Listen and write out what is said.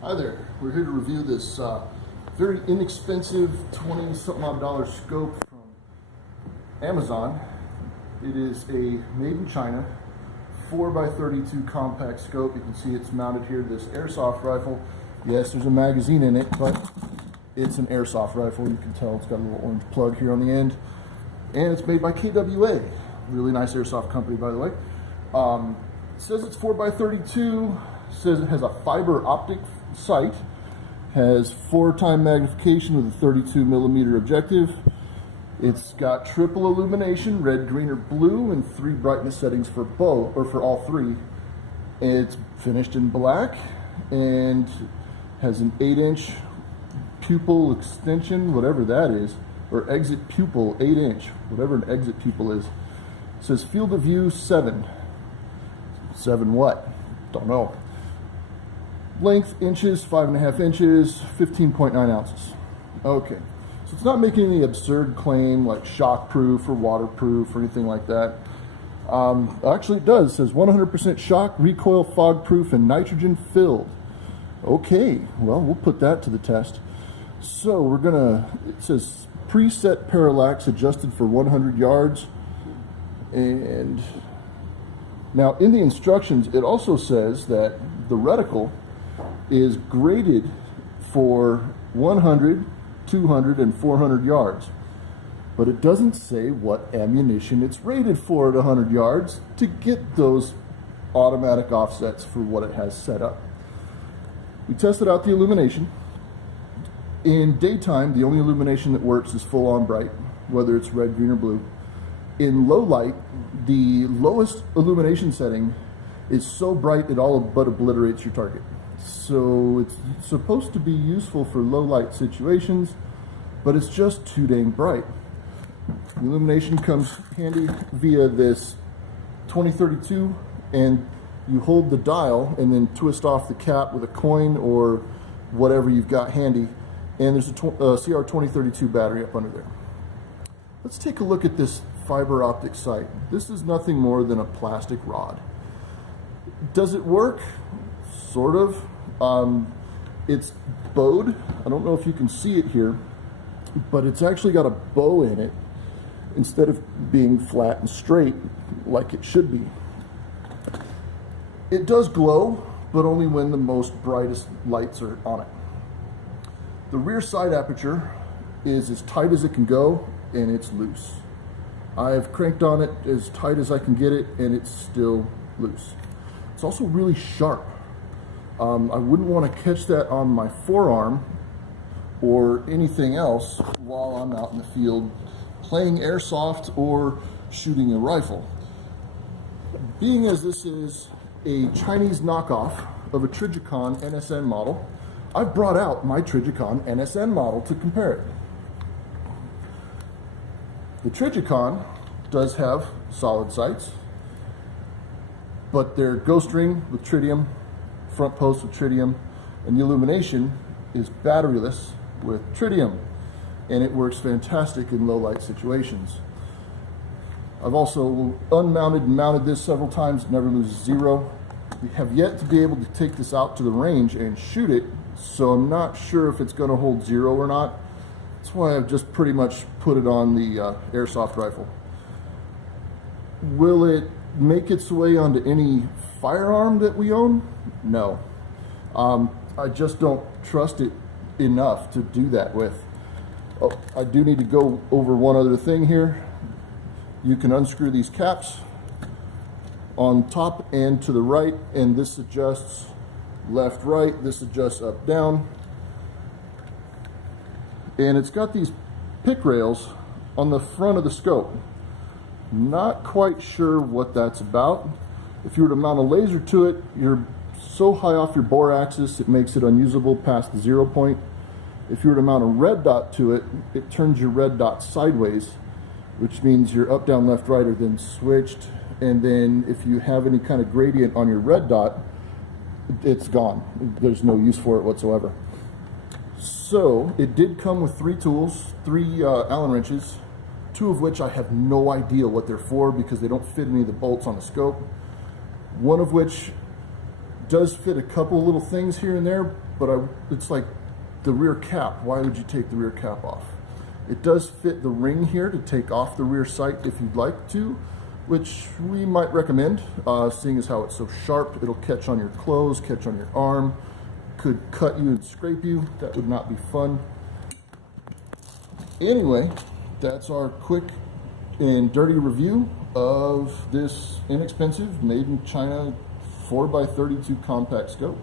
Hi there, we're here to review this very inexpensive $20-something odd scope from Amazon. It is a made in China 4x32 compact scope. You can see it's mounted here, this airsoft rifle. Yes, there's a magazine in it, but it's an airsoft rifle. You can tell it's got a little orange plug here on the end. And it's made by KWA, really nice airsoft company, by the way. It says it's 4x32, says it has a fiber optic sight, has 4x magnification with a 32mm objective. It's got triple illumination, red, green, or blue, and 3 brightness settings for both, or for all 3. It's finished in black and has an 8-inch pupil extension, whatever that is, or exit pupil, 8-inch, whatever an exit pupil is. It says field of view 7. 7 what? Don't know. Length inches, 5.5 inches, 15.9 ounces. Okay, so it's not making any absurd claim like shock-proof or waterproof or anything like that. Actually, it does. It says 100% shock, recoil, fog-proof, and nitrogen-filled. Okay, well, we'll put that to the test. So it says preset parallax adjusted for 100 yards. And now in the instructions, it also says that the reticle is graded for 100, 200, and 400 yards. But it doesn't say what ammunition it's rated for at 100 yards to get those automatic offsets for what it has set up. We tested out the illumination. In daytime, the only illumination that works is full on bright, whether it's red, green, or blue. In low light, the lowest illumination setting is so bright it all but obliterates your target. So it's supposed to be useful for low light situations, but it's just too dang bright. The illumination comes handy via this 2032, and you hold the dial and then twist off the cap with a coin or whatever you've got handy, and there's a CR2032 battery up under there. Let's take a look at this fiber optic sight. This is nothing more than a plastic rod. Does it work? Sort of. It's bowed. I don't know if you can see it here, but it's actually got a bow in it instead of being flat and straight like it should be. It does glow, but only when the most brightest lights are on it. The rear side aperture is as tight as it can go, and it's loose. I've cranked on it as tight as I can get it, and it's still loose. It's also really sharp. I wouldn't want to catch that on my forearm or anything else while I'm out in the field playing airsoft or shooting a rifle. Being as this is a Chinese knockoff of a Trijicon NSN model, I've brought out my Trijicon NSN model to compare it. The Trijicon does have solid sights, but they're ghost ring with tritium, front post with tritium, and the illumination is batteryless with tritium, and it works fantastic in low light situations. I've also unmounted and mounted this several times, it never loses zero. We have yet to be able to take this out to the range and shoot it, so I'm not sure if it's going to hold zero or not. That's why I've just pretty much put it on the airsoft rifle. Will it make its way onto any firearm that we own? No. I just don't trust it enough to do that with. Oh, I do need to go over one other thing here. You can unscrew these caps on top and to the right, and this adjusts left, right, this adjusts up, down. And it's got these pick rails on the front of the scope. Not quite sure what that's about. If you were to mount a laser to it, you're so high off your bore axis it makes it unusable past the 0 point. If you were to mount a red dot to it, it turns your red dot sideways, which means your up, down, left, right are then switched, and then if you have any kind of gradient on your red dot, it's gone. There's no use for it whatsoever. So it did come with 3 tools, 3 Allen wrenches, 2 of which I have no idea what they're for because they don't fit any of the bolts on the scope. One of which does fit a couple little things here and there, but it's like the rear cap. Why would you take the rear cap off? It does fit the ring here to take off the rear sight if you'd like to, which we might recommend, seeing as how it's so sharp. It'll catch on your clothes, catch on your arm, could cut you and scrape you. That would not be fun. Anyway, that's our quick and dirty review of this inexpensive, made in China 4x32 compact scope.